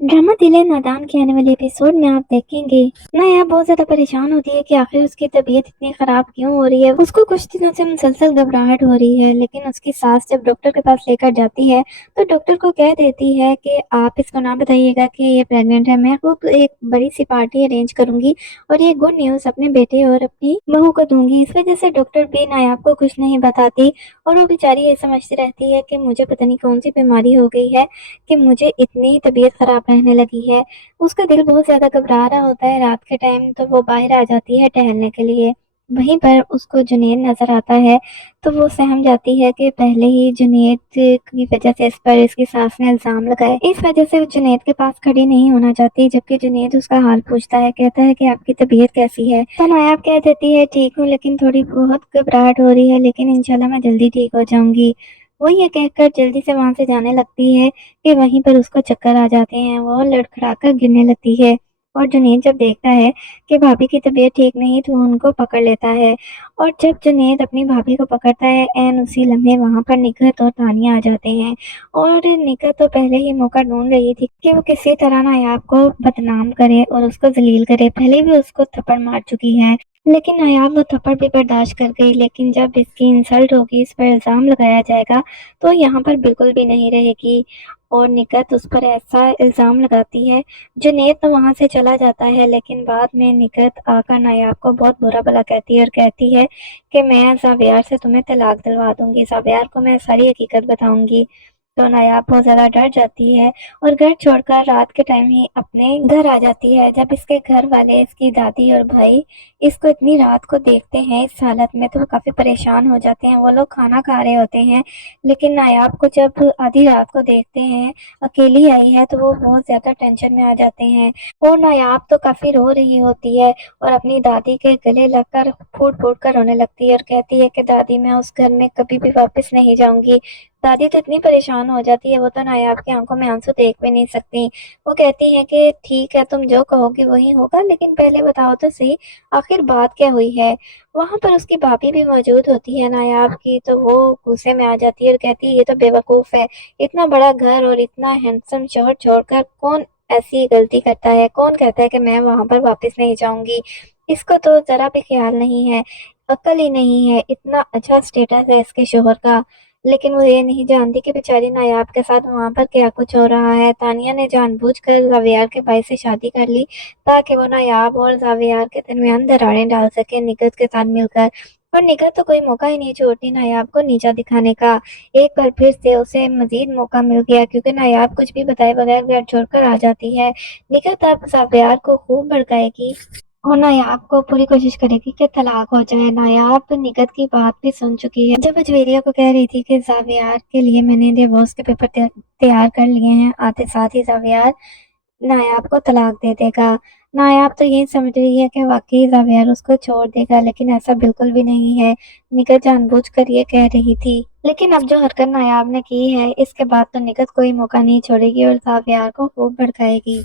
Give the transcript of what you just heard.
Drama दिल है नादान के आने वाले एपिसोड में आप देखेंगे नायाब बहुत ज्यादा परेशान होती है कि आखिर उसकी तबीयत इतनी खराब क्यों हो रही है। उसको कुछ दिनों से मुसलसल घबराहट हो रही है, लेकिन उसकी सास जब डॉक्टर के पास लेकर जाती है तो डॉक्टर को कह देती है कि आप इसको ना बताइएगा कि ये प्रेग्नेंट है, मैं खुद एक बड़ी सी पार्टी अरेंज करूंगी और ये गुड न्यूज अपने बेटे और अपनी बहू को दूंगी। इस वजह से डॉक्टर भी नायाब को कुछ नहीं बताती और वो बेचारी ये समझती रहती है कि मुझे पता नहीं कौन सी बीमारी हो गई है कि मुझे इतनी तबीयत खराब रहने लगी है। उसका दिल बहुत ज़्यादा घबरा रहा होता है रात के टाइम, तो वो बाहर आ जाती है टहलने के लिए। वहीं पर उसको जुनैद नज़र आता है, तो वो सहम जाती है कि पहले ही जुनैद की वजह से इस पर इसकी सास ने इल्ज़ाम लगाए। इस वजह से वो जुनैद के पास खड़ी नहीं होना चाहती, जबकि जुनैद उसका हाल पूछता है, कहता है कि आपकी तबीयत कैसी है। तो नायाब कह देती है ठीक हूँ, लेकिन थोड़ी बहुत घबराहट हो रही है, लेकिन इंशाल्लाह मैं जल्दी ठीक हो जाऊंगी। वो ये कहकर जल्दी से वहां से जाने लगती है कि वहीं पर उसको चक्कर आ जाते हैं, वो लड़खड़ाकर गिरने लगती है। और जुनैद जब देखता है कि भाभी की तबीयत ठीक नहीं तो वो उनको पकड़ लेता है। और जब जुनैद अपनी भाभी को पकड़ता है, एन उसी लम्हे वहां पर निकहत और तानिया आ जाते हैं। और निकहत तो पहले ही मौका ढूंढ रही थी कि वो किसी तरह नायाब को बदनाम करे और उसको जलील करे। पहले भी उसको थप्पड़ मार चुकी है, लेकिन नायाब वो थप्पड़ भी बर्दाश्त कर गई। लेकिन जब इसकी इंसल्ट होगी, इस पर इल्ज़ाम लगाया जाएगा, तो यहाँ पर बिल्कुल भी नहीं रहेगी और निकहत उस पर ऐसा इल्ज़ाम लगाती है। जुनैद तो वहाँ से चला जाता है, लेकिन बाद में निकहत आकर नायाब को बहुत बुरा भला कहती है और कहती है कि मैं ज़ावियार से तुम्हें तलाक दिलवा दूंगी, ज़ावियार को मैं सारी हकीकत बताऊंगी। तो नायाब बहुत ज़्यादा डर जाती है और घर छोड़कर रात के टाइम ही अपने घर आ जाती है। जब इसके घर वाले, इसकी दादी और भाई इसको इतनी रात को देखते हैं इस हालत में, तो वो काफ़ी परेशान हो जाते हैं। वो लोग खाना खा रहे होते हैं, लेकिन नायाब को जब आधी रात को देखते हैं अकेली आई है, तो वो बहुत ज़्यादा टेंशन में आ जाते हैं। और नायाब तो काफ़ी रो रही होती है और अपनी दादी के गले लगकर फूट फूट कर रोने लगती है और कहती है कि दादी मैं उस घर में कभी भी वापस नहीं जाऊंगी। दादी तो इतनी परेशान हो जाती है, वो तो नायाब की आंखों में आंसू देख भी नहीं सकती। वो कहती है कि ठीक है, तुम जो कहोगे वही होगा, लेकिन पहले बताओ तो सही आखिर बात क्या हुई है। वहां पर उसकी भाभी भी मौजूद होती है नायाब की, तो वो गुस्से में आ जाती है और कहती है ये तो बेवकूफ है, इतना बड़ा घर और इतना हैंडसम शोहर छोड़कर कौन ऐसी गलती करता है, कौन कहता है कि मैं वहां पर वापस नहीं जाऊंगी। इसको तो जरा भी ख्याल नहीं है, अक्ल ही नहीं है, इतना अच्छा स्टेटस है इसके शोहर का, लेकिन वो ये नहीं जानती कि बेचारी नायाब के साथ वहां पर क्या कुछ हो रहा है। तानिया ने जानबूझकर जावियार के भाई से शादी कर ली ताकि वो नायाब और जावियार के दरमियान दरारें डाल सके निगहत के साथ मिलकर। और निगहत तो कोई मौका ही नहीं छोड़ती नायाब को नीचा दिखाने का। एक बार फिर से उसे मजीद मौका मिल गया, क्योंकि नायाब कुछ भी बताए बगैर घर छोड़कर आ जाती है। निगहत अब जावियार को खूब भड़काएगी और नायाब को पूरी कोशिश करेगी कि तलाक हो जाए। नायाब निगहत की बात भी सुन चुकी है, जब अजवेरिया को कह रही थी कि जावियार के लिए मैंने डिवोर्स के पेपर तैयार कर लिए हैं, आते साथ ही जावियार नायाब को तलाक दे देगा। नायाब तो ये समझ रही है कि वाकई जावियार उसको छोड़ देगा, लेकिन ऐसा बिल्कुल भी नहीं है। निगहत जानबूझकर ये कह रही थी, लेकिन अब जो हरकत नायाब ने की है, इसके बाद तो निगहत कोई मौका नहीं छोड़ेगी और जावियार को खूब भड़काएगी।